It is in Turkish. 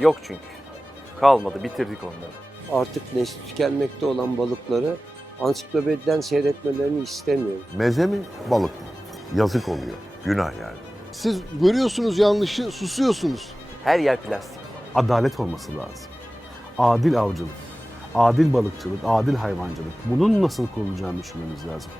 Yok çünkü. Kalmadı, bitirdik onları. Artık nesli tükenmekte olan balıkları ansiklopediden seyretmelerini istemiyorum. Meze mi, balık mı? Yazık oluyor. Günah yani. Siz görüyorsunuz yanlışı, susuyorsunuz. Her yer plastik. adalet olması lazım. Adil avcılık, adil balıkçılık, adil hayvancılık. Bunun nasıl kurulacağını düşünmemiz lazım.